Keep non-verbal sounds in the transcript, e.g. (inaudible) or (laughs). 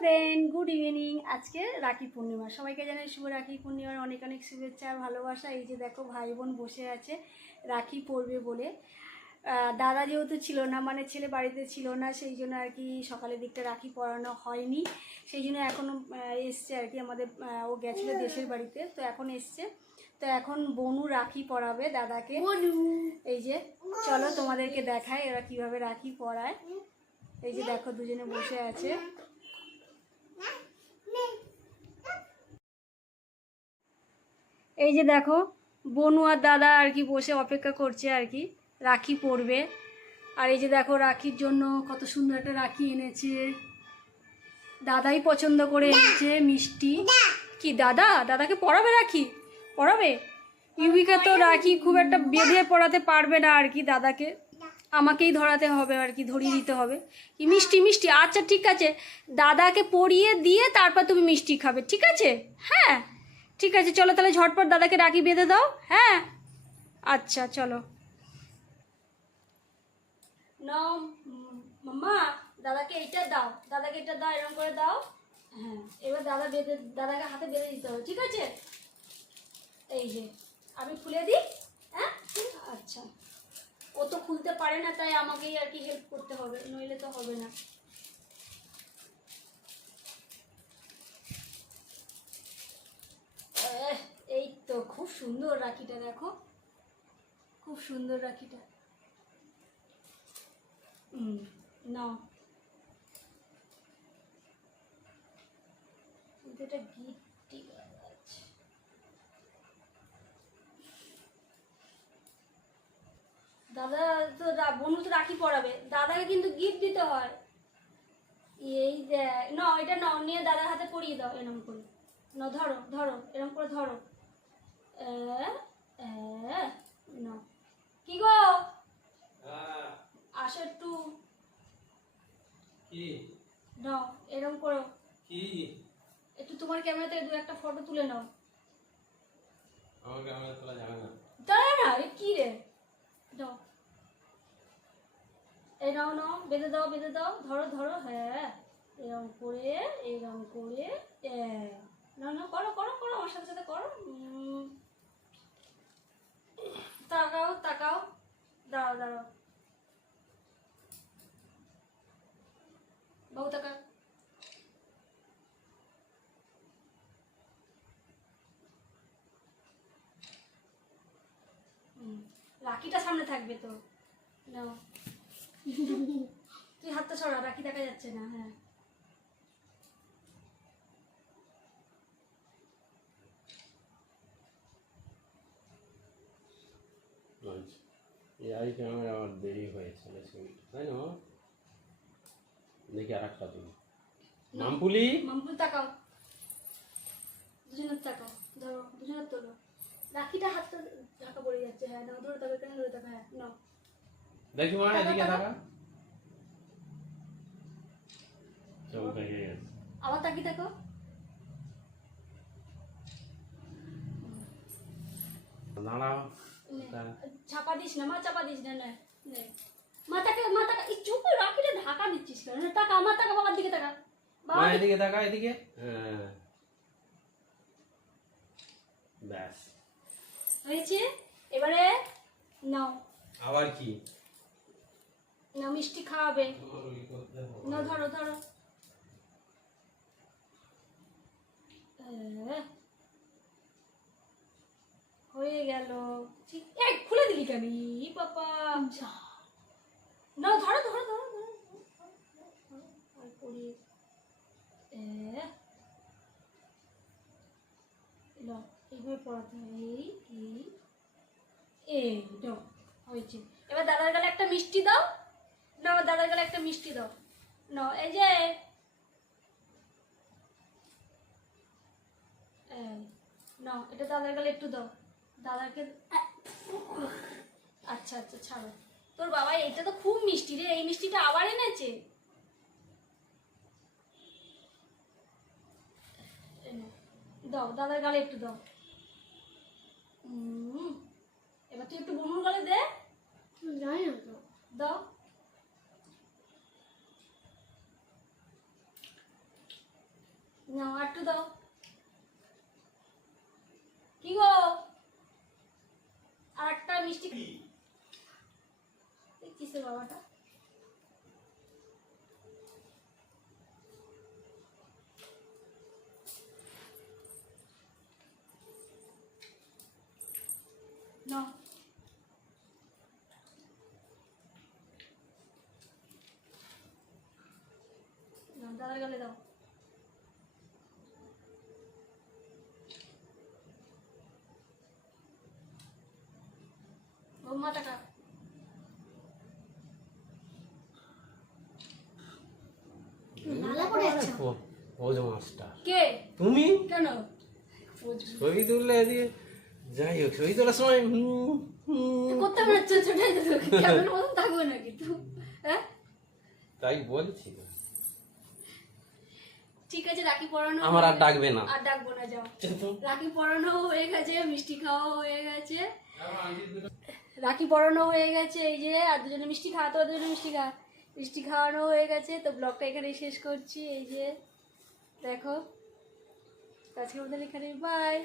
Friend good evening আজকে রাখি পূর্ণিমা। সবাইকে জানাই শুভ রাখি পূর্ণিমার অনেক অনেক শুভেচ্ছা আর ভালোবাসা। এই যে দেখো ভাই বোন বসে আছে রাখি পরবে বলে। দাদা যেহেতু ছিল না মানে ছেলে বাড়িতে ছিল না সেই জন্য আর কি সকালের দিকটা রাখি পরানো হয়নি। সেই জন্য এখনও এসছে আর কি আমাদের ও গেছিল দেশের বাড়িতে তো এখন এসছে। তো এখন বনু রাখি পরাবে দাদাকে। এই যে চলো তোমাদেরকে দেখায় এরা কীভাবে রাখি পরায়। এই যে দেখো দুজনে বসে আছে। এই যে দেখো, বনু আর দাদা আর কি বসে অপেক্ষা করছে আর কি। রাখি পরবে। আর এই যে দেখো, রাখির জন্য কত সুন্দর একটা রাখি এনেছে। দাদাই পছন্দ করে এনেছে মিষ্টি। কি, দাদা? দাদাকে পড়াবে রাখি? পড়াবে ইউবিকা তো রাখি খুব একটা বেঁধে পড়াতে পারবে না আর কি দাদাকে। আমাকেই ধরাতে হবে আর কি, ধরিয়ে দিতে হবে। কি মিষ্টি মিষ্টি? আচ্ছা ঠিক আছে। দাদাকে পরিয়ে দিয়ে তারপর তুমি মিষ্টি খাবে, ঠিক আছে? হ্যাঁ? ঠিক আছে, চলো তাহলে ঝটপট দাদাকে রাখি বেঁধে দাও। হ্যাঁ? আচ্ছা চলো। নাও, মাম্মা, দাদাকে এইটা দাও। দাদাকে এটা দাও এরকম করে দাও। হ্যাঁ এবার দাদা বেঁধে, দাদাকে হাতে বেঁধে দিতে হবে, ঠিক আছে? এই যে, আমি খুলে দিই। হ্যাঁ? আচ্ছা। তো খুলতে পারে না, তাই আমাকেই আর কি হেল্প করতে হবে, নইলে তো হবে না। এই তো খুব সুন্দর রাখিটা, দেখো। খুব সুন্দর রাখিটা। না এটা গিফটি আছে দাদা তো রা- বনু তো রাখি পড়াবে? দাদাকে কিন্তু গিফট দিতে হয়। এই দেখ না এটা নাও নিয়ে দাদার হাতে পরিয়ে দাও এরকম করে। না ধরো ধরো এরকম করে ধরো। নাও কি গো? হ্যাঁ, আসো একটু। কি? নাও এরকম করো। কি? একটু তোমার ক্যামেরা থেকে দু একটা ফটো তুলে নাও। আমার ক্যামেরা তোলা যাবে না। দাঁড়া না? কি রে নাও এই নাও নাও বেঁধে দাও বেঁধে দাও। ধরো ধরো হ্যাঁ। এরকম করে এরকম করে হ্যাঁ। না না করো করো করো আমার সাথে সাথে করো। তাকাও তাকাও। দাঁড়াও দাঁড়াও। বাবু হুম, রাখিটা সামনে থাকবে তো। নাও। (laughs) তুই হাতটা ছড়া রাখি দেখা যাচ্ছে না হ্যাঁ। এই ক্যামেরা আমার দেরি হয়েছে তাই না দেখি আর একটা তুমি মামপুলি? মামপুল তাকাও। দুজনের তাকাও ধরো দুজনের তোলো। রাখিটা হাতটা ঢাকা পড়ে যাচ্ছে হ্যাঁ নাও ধরে তাকে কেন ধরে তাকা হ্যাঁ নাও। দেখি মা টাকা, এদিকে থাকা গেছে। আবার তাকি তাকাও দাঁড়াও। চাপা দিস না মা চাপা দিস না নে নে। মাথাকে মাথাকে এই চুপ করে ঢাকা দিচ্ছিস কেন? নে, আমার তাকা বাবার দিকে তাকা। বাবা এদিকে থাকা এদিকে। হ্যাঁ। ব্যাস। হয়েছে? এবারে নাও। আবার কি? নাও মিষ্টি খাওয়াবে না ধরো ধরো হয়ে গেল ঠিক এই খুলে দিলি কেন ই বাবা না ধরো ধরো ধরো ধরো আর এইভাবে পড়াতে হয় এই এই এই হয়েছে এবার দাদার গালে একটা মিষ্টি দাও না আমার দাদার গালে একটা মিষ্টি দাও। না এই যে। নাও এটা দাদার গালে একটু দাও। দাদাকে আচ্ছা আচ্ছা ছাড়ো। তোর বাবা এটা তো খুব মিষ্টি রে এই মিষ্টিটা আবার এনেছে? দাও দাদার গালে একটু দাও। এবার তুই একটু বনুর গালে দে। জানি না তো। দাও। একটু দাও। কি গো? আর একটা মিষ্টি কিসের বাবাটা? নাও নাও, দাদার গালে দাও। বৌমা টাকা ভালো করে আছো পোজ মাস্টার। কে? তুমি? কেন? ছবি তুললে এদিকে যাই হোক ছবি তোলার সময় হুম, হুম, করতে পারছ ছোট (laughs) কেমন মতন থাকবে না কিন্তু হ্যাঁ? তাই বলছি ঠিক আছে রাখি পরানো আমার আর ডাকবে না। আর ডাকবো না যাও। রাখি পরানো হয়ে গেছে মিষ্টি খাওয়া হয়ে গেছে। রাখি পরানো হয়ে গেছে, এই যে, আর দুজনে মিষ্টি খাওয়াতো আর দুজনে মিষ্টি খা। মিষ্টি খাওয়ানো হয়ে গেছে, তো ব্লগটা এখানেই শেষ করছি, এই যে, দেখো। আজকের মতন এখানে বাই